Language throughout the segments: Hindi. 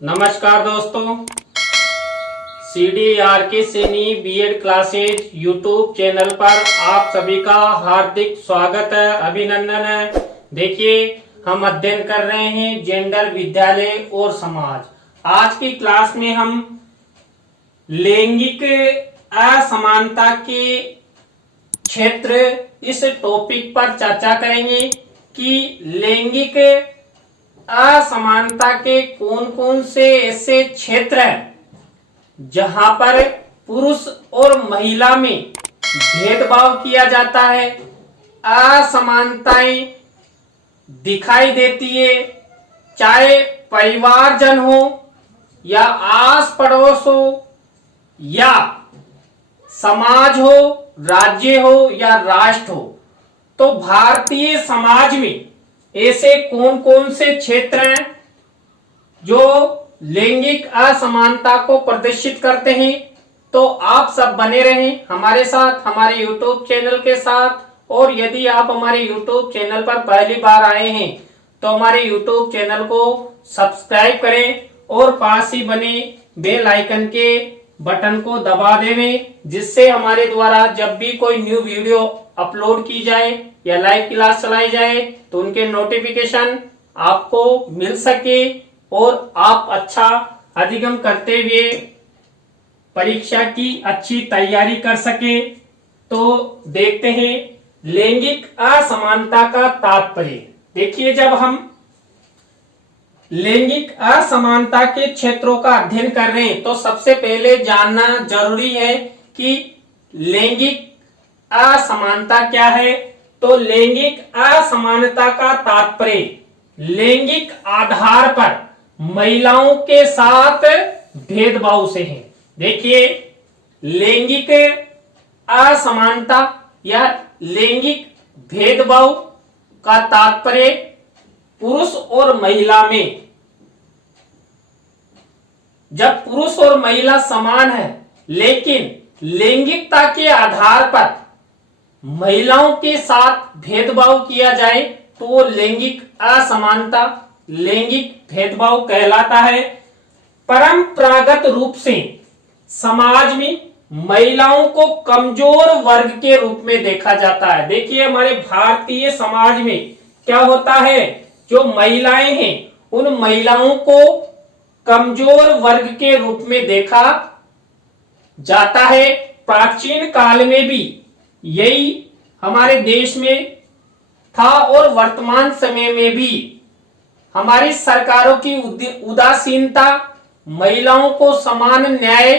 नमस्कार दोस्तों, CDRK Saini BEd classes YouTube channel पर आप सभी का हार्दिक स्वागत है, अभिनंदन है। देखिए, हम अध्ययन कर रहे हैं जेंडर, विद्यालय और समाज। आज की क्लास में हम लैंगिक असमानता के क्षेत्र इस टॉपिक पर चर्चा करेंगे कि लैंगिक असमानता के कौन कौन से ऐसे क्षेत्र हैं जहां पर पुरुष और महिला में भेदभाव किया जाता है, असमानताएं दिखाई देती है, चाहे परिवारजन हो या आस पड़ोस हो या समाज हो, राज्य हो या राष्ट्र हो। तो भारतीय समाज में ऐसे कौन कौन से क्षेत्र हैं जो लैंगिक असमानता को प्रदर्शित करते हैं। तो आप सब बने रहें हमारे साथ, हमारे यूट्यूब चैनल के साथ। और यदि आप हमारे यूट्यूब चैनल पर पहली बार आए हैं तो हमारे यूट्यूब चैनल को सब्सक्राइब करें और पास ही बने बेल आइकन के बटन को दबा देवें, जिससे हमारे द्वारा जब भी कोई न्यू वीडियो अपलोड की जाए या लाइव क्लास चलाई जाए तो उनके नोटिफिकेशन आपको मिल सके और आप अच्छा अधिगम करते हुए परीक्षा की अच्छी तैयारी कर सके। तो देखते हैं लैंगिक असमानता का तात्पर्य। देखिए, जब हम लैंगिक असमानता के क्षेत्रों का अध्ययन कर रहे हैं तो सबसे पहले जानना जरूरी है कि लैंगिक असमानता क्या है। तो लैंगिक असमानता का तात्पर्य लैंगिक आधार पर महिलाओं के साथ भेदभाव से है। देखिए, लैंगिक असमानता या लैंगिक भेदभाव का तात्पर्य पुरुष और महिला में, जब पुरुष और महिला समान है लेकिन लैंगिकता के आधार पर महिलाओं के साथ भेदभाव किया जाए तो वो लैंगिक असमानता, लैंगिक भेदभाव कहलाता है। परंपरागत रूप से समाज में महिलाओं को कमजोर वर्ग के रूप में देखा जाता है। देखिए, हमारे भारतीय समाज में क्या होता है, जो महिलाएं हैं उन महिलाओं को कमजोर वर्ग के रूप में देखा जाता है। प्राचीन काल में भी यही हमारे देश में था और वर्तमान समय में भी हमारी सरकारों की उदासीनता, महिलाओं को समान न्याय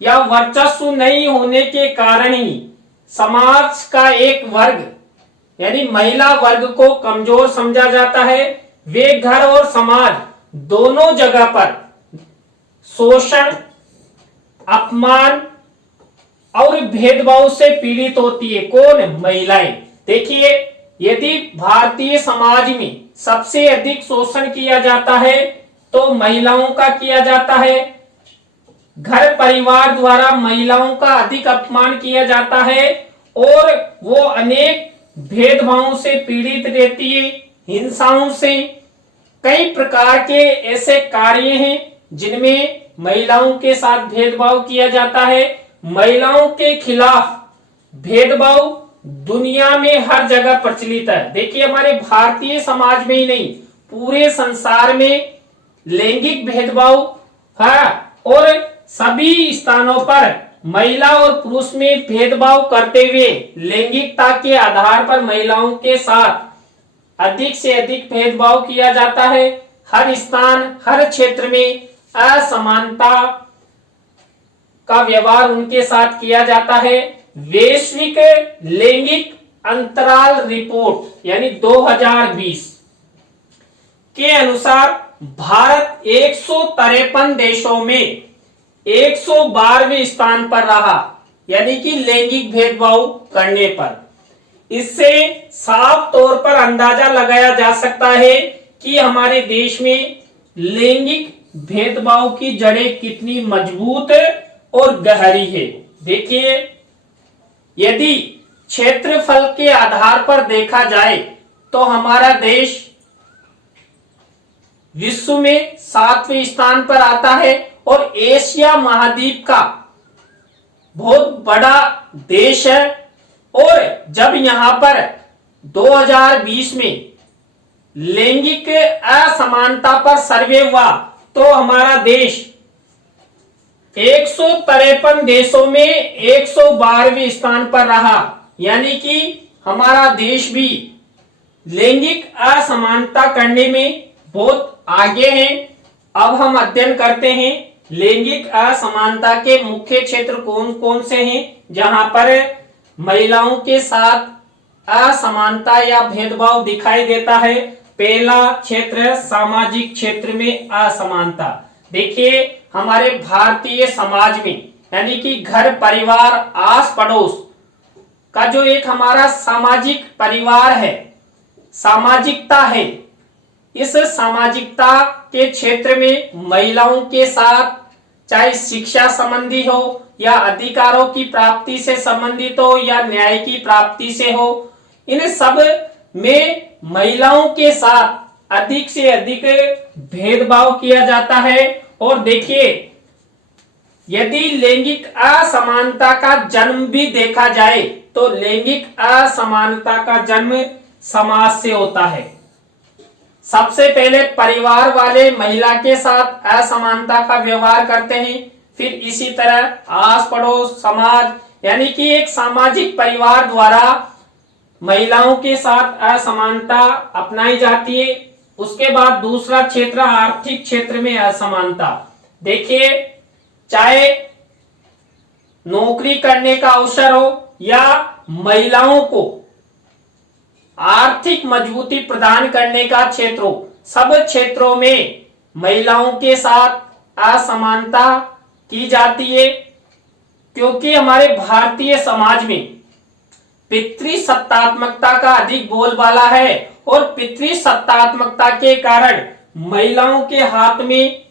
या वर्चस्व नहीं होने के कारण ही समाज का एक वर्ग यानी महिला वर्ग को कमजोर समझा जाता है। वे घर और समाज दोनों जगह पर शोषण, अपमान और भेदभाव से पीड़ित होती है। कौन? महिलाएं। देखिए, यदि भारतीय समाज में सबसे अधिक शोषण किया जाता है तो महिलाओं का किया जाता है। घर परिवार द्वारा महिलाओं का अधिक अपमान किया जाता है और वो अनेक भेदभावों से पीड़ित रहती है, हिंसाओं से। कई प्रकार के ऐसे कार्य हैं जिनमें महिलाओं के साथ भेदभाव किया जाता है। महिलाओं के खिलाफ भेदभाव दुनिया में हर जगह प्रचलित है। देखिए, हमारे भारतीय समाज में ही नहीं, पूरे संसार में लैंगिक भेदभाव है और सभी स्थानों पर महिला और पुरुष में भेदभाव करते हुए लैंगिकता के आधार पर महिलाओं के साथ अधिक से अधिक भेदभाव किया जाता है। हर स्थान, हर क्षेत्र में असमानता का व्यवहार उनके साथ किया जाता है। वैश्विक लैंगिक अंतराल रिपोर्ट यानी 2020 के अनुसार भारत 153 देशों में 112वें स्थान पर रहा, यानी कि लैंगिक भेदभाव करने पर। इससे साफ तौर पर अंदाजा लगाया जा सकता है कि हमारे देश में लैंगिक भेदभाव की जड़ें कितनी मजबूत और गहरी है। देखिए, यदि क्षेत्रफल के आधार पर देखा जाए तो हमारा देश विश्व में 7वें स्थान पर आता है और एशिया महाद्वीप का बहुत बड़ा देश है। और जब यहां पर 2020 में लैंगिक असमानता पर सर्वे हुआ तो हमारा देश 153 देशों में 112वें स्थान पर रहा, यानी कि हमारा देश भी लैंगिक असमानता करने में बहुत आगे है। अब हम अध्ययन करते हैं लैंगिक असमानता के मुख्य क्षेत्र कौन कौन से हैं जहां पर महिलाओं के साथ असमानता या भेदभाव दिखाई देता है। पहला क्षेत्र सामाजिक क्षेत्र में असमानता। देखिए हमारे भारतीय समाज में यानी कि घर परिवार आस पड़ोस का जो एक हमारा सामाजिक परिवार है, सामाजिकता है, इस सामाजिकता के क्षेत्र में महिलाओं के साथ चाहे शिक्षा संबंधी हो या अधिकारों की प्राप्ति से संबंधित हो या न्याय की प्राप्ति से हो, इन सब में महिलाओं के साथ अधिक से अधिक भेदभाव किया जाता है। और देखिए यदि लैंगिक असमानता का जन्म भी देखा जाए तो लैंगिक असमानता का जन्म समाज से होता है। सबसे पहले परिवार वाले महिला के साथ असमानता का व्यवहार करते हैं, फिर इसी तरह आस पड़ोस समाज यानी कि एक सामाजिक परिवार द्वारा महिलाओं के साथ असमानता अपनाई जाती है। उसके बाद दूसरा क्षेत्र आर्थिक क्षेत्र में असमानता। देखिए चाहे नौकरी करने का अवसर हो या महिलाओं को आर्थिक मजबूती प्रदान करने का क्षेत्र हो, सब क्षेत्रों में महिलाओं के साथ असमानता की जाती है। क्योंकि हमारे भारतीय समाज में पितृसत्तात्मकता का अधिक बोलबाला है और पितृसत्तात्मकता के कारण महिलाओं के हाथ में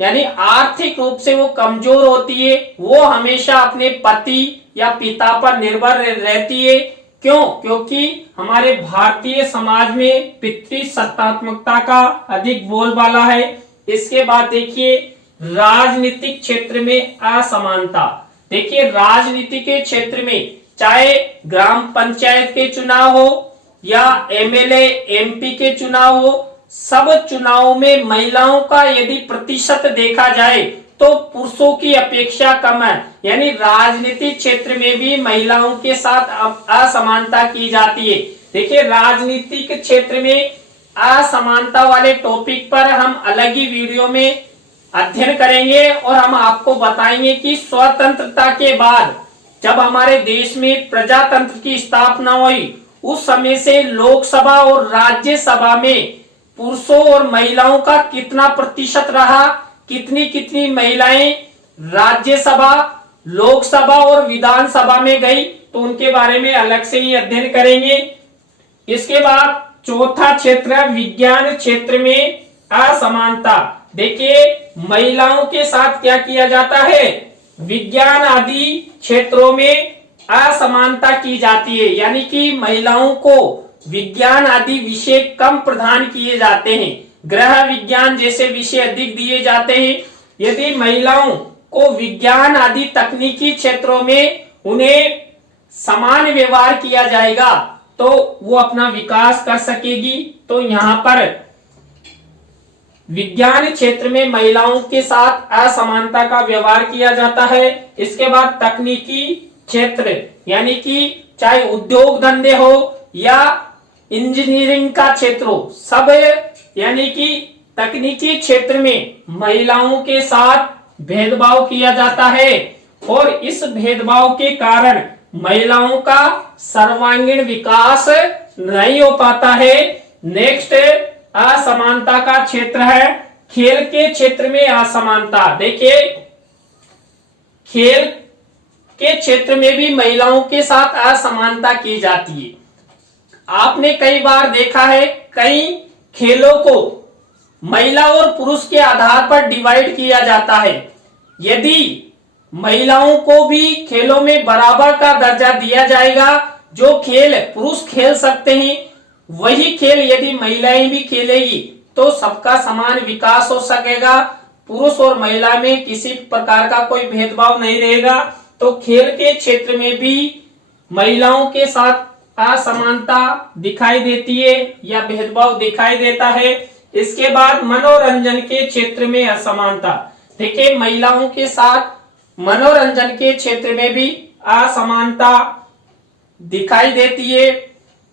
यानी आर्थिक रूप से वो कमजोर होती है, वो हमेशा अपने पति या पिता पर निर्भर रहती है। क्यों? क्योंकि हमारे भारतीय समाज में पितृसत्तात्मकता का अधिक बोलबाला है। इसके बाद देखिए राजनीतिक क्षेत्र में असमानता। देखिए राजनीति के क्षेत्र में चाहे ग्राम पंचायत के चुनाव हो या एमएलए एमपी के चुनाव हो, सब चुनावों में महिलाओं का यदि प्रतिशत देखा जाए तो पुरुषों की अपेक्षा कम है। यानी राजनीतिक क्षेत्र में भी महिलाओं के साथ असमानता की जाती है। देखिए राजनीतिक क्षेत्र में असमानता वाले टॉपिक पर हम अलग ही वीडियो में अध्ययन करेंगे और हम आपको बताएंगे कि स्वतंत्रता के बाद जब हमारे देश में प्रजातंत्र की स्थापना हुई उस समय से लोकसभा और राज्यसभा में पुरुषों और महिलाओं का कितना प्रतिशत रहा, कितनी कितनी महिलाएं राज्यसभा, लोकसभा और विधानसभा में गई, तो उनके बारे में अलग से ही अध्ययन करेंगे। इसके बाद चौथा क्षेत्र विज्ञान क्षेत्र में असमानता। देखिए महिलाओं के साथ क्या किया जाता है, विज्ञान आदि क्षेत्रों में असमानता की जाती है, यानी कि महिलाओं को विज्ञान आदि विषय कम प्रदान किए जाते हैं, गृह विज्ञान जैसे विषय अधिक दिए जाते हैं। यदि महिलाओं को विज्ञान आदि तकनीकी क्षेत्रों में उन्हें समान व्यवहार किया जाएगा तो वो अपना विकास कर सकेगी। तो यहाँ पर विज्ञान क्षेत्र में महिलाओं के साथ असमानता का व्यवहार किया जाता है। इसके बाद तकनीकी क्षेत्र यानी कि चाहे उद्योग धंधे हो या इंजीनियरिंग का क्षेत्र हो, सब यानी कि तकनीकी क्षेत्र में महिलाओं के साथ भेदभाव किया जाता है और इस भेदभाव के कारण महिलाओं का सर्वांगीण विकास नहीं हो पाता है। नेक्स्ट असमानता का क्षेत्र है खेल के क्षेत्र में असमानता। देखिए खेल के क्षेत्र में भी महिलाओं के साथ असमानता की जाती है। आपने कई बार देखा है कई खेलों को महिला और पुरुष के आधार पर डिवाइड किया जाता है। यदि महिलाओं को भी खेलों में बराबर का दर्जा दिया जाएगा, जो खेल पुरुष खेल सकते हैं वही खेल यदि महिलाएं भी खेलेगी तो सबका समान विकास हो सकेगा। पुरुष और महिला में किसी प्रकार का कोई भेदभाव नहीं रहेगा। तो खेल के क्षेत्र में भी महिलाओं के साथ असमानता दिखाई देती है या भेदभाव दिखाई देता है। इसके बाद मनोरंजन के क्षेत्र में असमानता। देखिए, महिलाओं के साथ मनोरंजन के क्षेत्र में भी असमानता दिखाई देती है।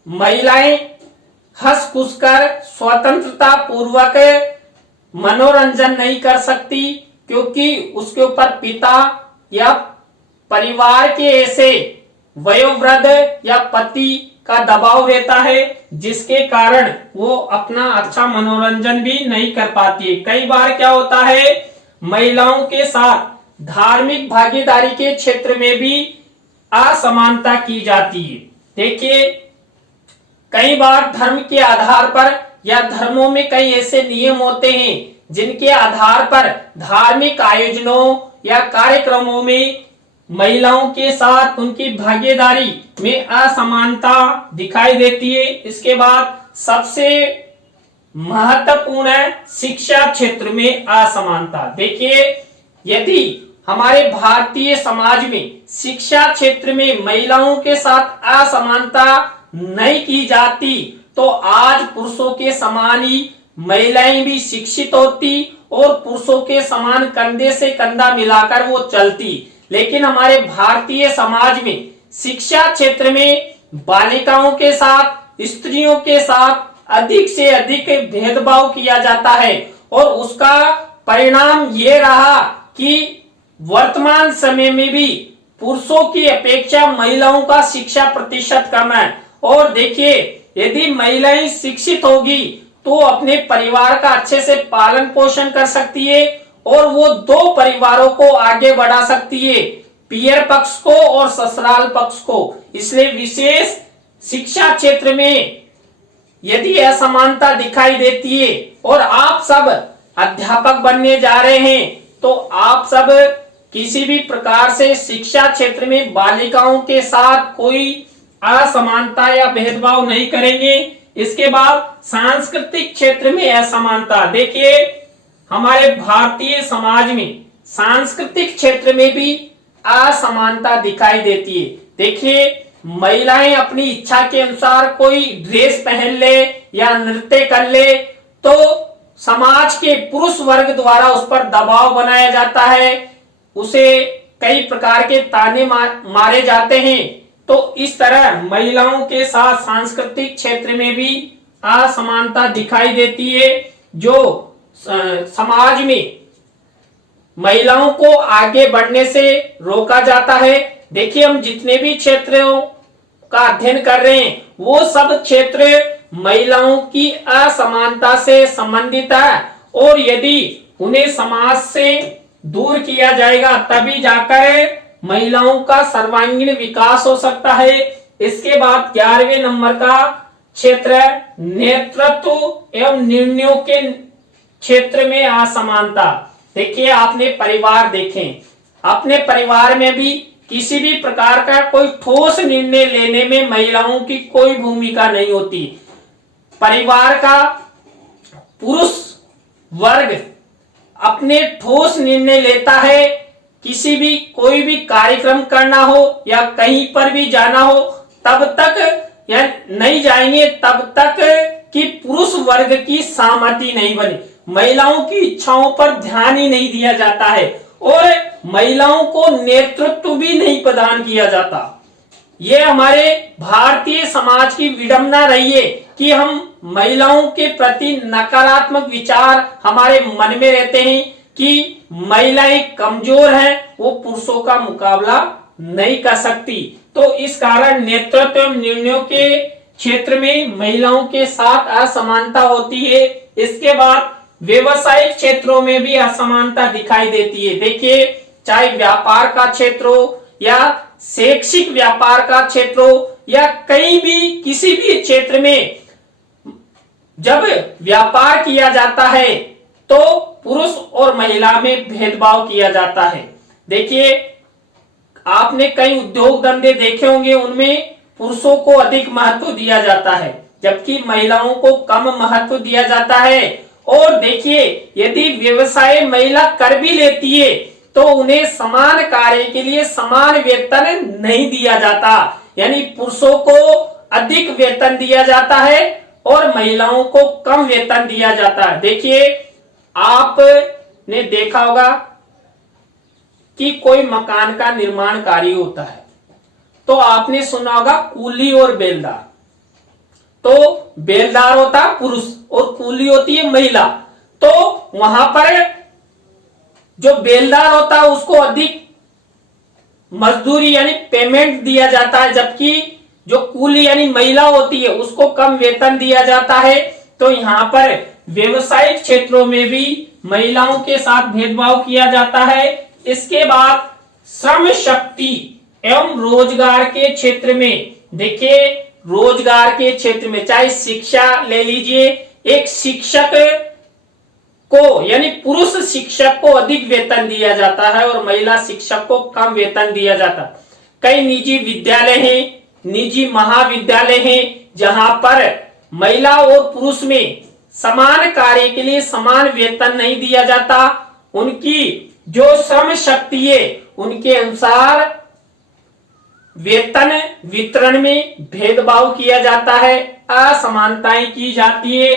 महिलाएं हंस खुशकर स्वतंत्रता पूर्वक मनोरंजन नहीं कर सकती, क्योंकि उसके ऊपर पिता या परिवार के ऐसे वयोवृद्ध या पति का दबाव रहता है, जिसके कारण वो अपना अच्छा मनोरंजन भी नहीं कर पाती है। कई बार क्या होता है, महिलाओं के साथ धार्मिक भागीदारी के क्षेत्र में भी असमानता की जाती है। देखिए, कई बार धर्म के आधार पर या धर्मों में कई ऐसे नियम होते हैं जिनके आधार पर धार्मिक आयोजनों या कार्यक्रमों में महिलाओं के साथ उनकी भागीदारी में असमानता दिखाई देती है। इसके बाद सबसे महत्वपूर्ण है शिक्षा क्षेत्र में असमानता। देखिए, यदि हमारे भारतीय समाज में शिक्षा क्षेत्र में महिलाओं के साथ असमानता नहीं की जाती तो आज पुरुषों के समान ही महिलाएं भी शिक्षित होती और पुरुषों के समान कंधे से कंधा मिलाकर वो चलती। लेकिन हमारे भारतीय समाज में शिक्षा क्षेत्र में बालिकाओं के साथ, स्त्रियों के साथ अधिक से अधिक भेदभाव किया जाता है और उसका परिणाम ये रहा कि वर्तमान समय में भी पुरुषों की अपेक्षा महिलाओं का शिक्षा प्रतिशत कम है। और देखिए, यदि महिलाएं शिक्षित होगी तो अपने परिवार का अच्छे से पालन पोषण कर सकती है और वो दो परिवारों को आगे बढ़ा सकती है, पियर पक्ष को और ससुराल पक्ष को। इसलिए विशेष शिक्षा क्षेत्र में यदि असमानता दिखाई देती है और आप सब अध्यापक बनने जा रहे हैं तो आप सब किसी भी प्रकार से शिक्षा क्षेत्र में बालिकाओं के साथ कोई असमानता या भेदभाव नहीं करेंगे। इसके बाद सांस्कृतिक क्षेत्र में असमानता। देखिए, हमारे भारतीय समाज में सांस्कृतिक क्षेत्र में भी असमानता दिखाई देती है। देखिए, महिलाएं अपनी इच्छा के अनुसार कोई ड्रेस पहन ले या नृत्य कर ले तो समाज के पुरुष वर्ग द्वारा उस पर दबाव बनाया जाता है, उसे कई प्रकार के ताने मारे जाते हैं। तो इस तरह महिलाओं के साथ सांस्कृतिक क्षेत्र में भी असमानता दिखाई देती है, जो समाज में महिलाओं को आगे बढ़ने से रोका जाता है। देखिए, हम जितने भी क्षेत्रों का अध्ययन कर रहे हैं वो सब क्षेत्र महिलाओं की असमानता से संबंधित है और यदि उन्हें समाज से दूर किया जाएगा तभी जाकर महिलाओं का सर्वांगीण विकास हो सकता है। इसके बाद 11वें नंबर का क्षेत्र नेतृत्व एवं निर्णयों के क्षेत्र में असमानता। देखिए, आपने परिवार देखें, अपने परिवार में भी किसी भी प्रकार का कोई ठोस निर्णय लेने में महिलाओं की कोई भूमिका नहीं होती। परिवार का पुरुष वर्ग अपने ठोस निर्णय लेता है, किसी भी कोई भी कार्यक्रम करना हो या कहीं पर भी जाना हो तब तक या नहीं जाएंगे तब तक कि पुरुष वर्ग की सहमति नहीं बनी। महिलाओं की इच्छाओं पर ध्यान ही नहीं दिया जाता है और महिलाओं को नेतृत्व भी नहीं प्रदान किया जाता। ये हमारे भारतीय समाज की विडंबना रही है कि हम महिलाओं के प्रति नकारात्मक विचार हमारे मन में रहते हैं कि महिलाएं कमजोर हैं, वो पुरुषों का मुकाबला नहीं कर सकती। तो इस कारण नेतृत्व एवं निर्णयों के क्षेत्र में महिलाओं के साथ असमानता होती है। इसके बाद व्यवसायिक क्षेत्रों में भी असमानता दिखाई देती है। देखिए, चाहे व्यापार का क्षेत्र हो या शैक्षिक व्यापार का क्षेत्र हो या कहीं भी किसी भी क्षेत्र में जब व्यापार किया जाता है तो पुरुष और महिला में भेदभाव किया जाता है। देखिए, आपने कई उद्योग धंधे देखे होंगे, उनमें पुरुषों को अधिक महत्व दिया जाता है जबकि महिलाओं को कम महत्व दिया जाता है और देखिए, यदि व्यवसाय महिला कर भी लेती है तो उन्हें समान कार्य के लिए समान वेतन नहीं दिया जाता, यानी पुरुषों को अधिक वेतन दिया जाता है और महिलाओं को कम वेतन दिया जाता है। देखिए, आपने देखा होगा कि कोई मकान का निर्माण कार्य होता है तो आपने सुना होगा कूली और बेलदार। तो बेलदार होता है पुरुष और कूली होती है महिला। तो वहां पर जो बेलदार होता है उसको अधिक मजदूरी यानी पेमेंट दिया जाता है, जबकि जो कूली यानी महिला होती है उसको कम वेतन दिया जाता है। तो यहाँ पर व्यवसायिक क्षेत्रों में भी महिलाओं के साथ भेदभाव किया जाता है। इसके बाद श्रम शक्ति एवं रोजगार के क्षेत्र में देखिए, रोजगार के क्षेत्र में चाहे शिक्षा ले लीजिए, एक शिक्षक को यानी पुरुष शिक्षक को अधिक वेतन दिया जाता है और महिला शिक्षक को कम वेतन दिया जाता है। कई निजी विद्यालय हैं, निजी महाविद्यालय हैं जहां पर महिला और पुरुष में समान कार्य के लिए समान वेतन नहीं दिया जाता। उनकी जो श्रम शक्ति है उनके अनुसार वेतन वितरण में भेदभाव किया जाता है, असमानताएं की जाती है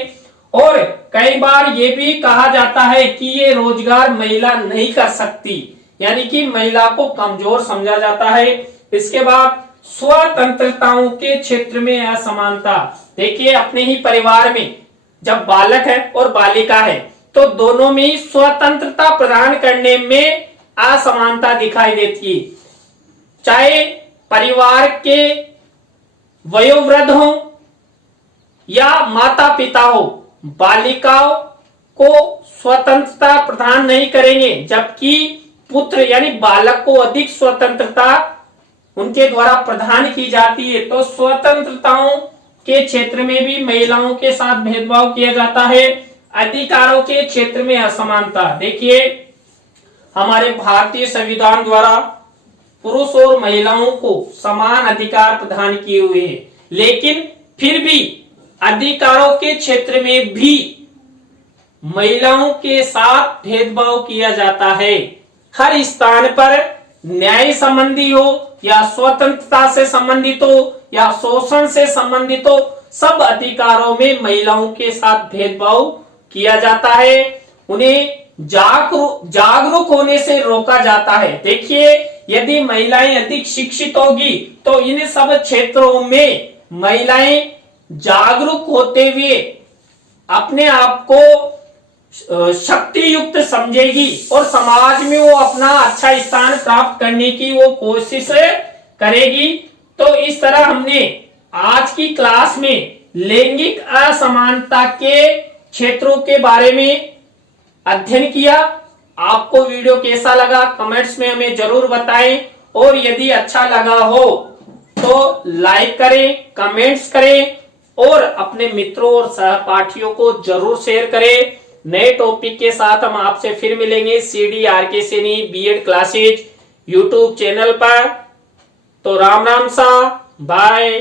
और कई बार ये भी कहा जाता है कि ये रोजगार महिला नहीं कर सकती, यानी कि महिला को कमजोर समझा जाता है। इसके बाद स्वतंत्रताओं के क्षेत्र में असमानता। देखिए, अपने ही परिवार में जब बालक है और बालिका है तो दोनों में ही स्वतंत्रता प्रदान करने में असमानता दिखाई देती है। चाहे परिवार के वयोवृद्ध हो या माता पिता हो, बालिकाओं को स्वतंत्रता प्रदान नहीं करेंगे, जबकि पुत्र यानी बालक को अधिक स्वतंत्रता उनके द्वारा प्रदान की जाती है। तो स्वतंत्रताओं के क्षेत्र में भी महिलाओं के साथ भेदभाव किया जाता है। अधिकारों के क्षेत्र में असमानता। देखिए, हमारे भारतीय संविधान द्वारा पुरुष और महिलाओं को समान अधिकार प्रदान किए हुए हैं, लेकिन फिर भी अधिकारों के क्षेत्र में भी महिलाओं के साथ भेदभाव किया जाता है। हर स्थान पर न्याय संबंधी हो या स्वतंत्रता से संबंधित हो या शोषण से संबंधित हो, सब अधिकारों में महिलाओं के साथ भेदभाव किया जाता है। उन्हें जागरूक होने से रोका जाता है। देखिए, यदि महिलाएं अधिक शिक्षित होगी तो इन सब क्षेत्रों में महिलाएं जागरूक होते हुए अपने आप को शक्ति युक्त समझेगी और समाज में वो अपना अच्छा स्थान प्राप्त करने की वो कोशिश करेगी। तो इस तरह हमने आज की क्लास में लैंगिक असमानता के क्षेत्रों के बारे में अध्ययन किया। आपको वीडियो कैसा लगा कमेंट्स में हमें जरूर बताएं और यदि अच्छा लगा हो तो लाइक करें, कमेंट्स करें और अपने मित्रों और सहपाठियों को जरूर शेयर करें। नए टॉपिक के साथ हम आपसे फिर मिलेंगे CDRK Saini BEd classes YouTube channel पर। तो राम राम सा, बाय।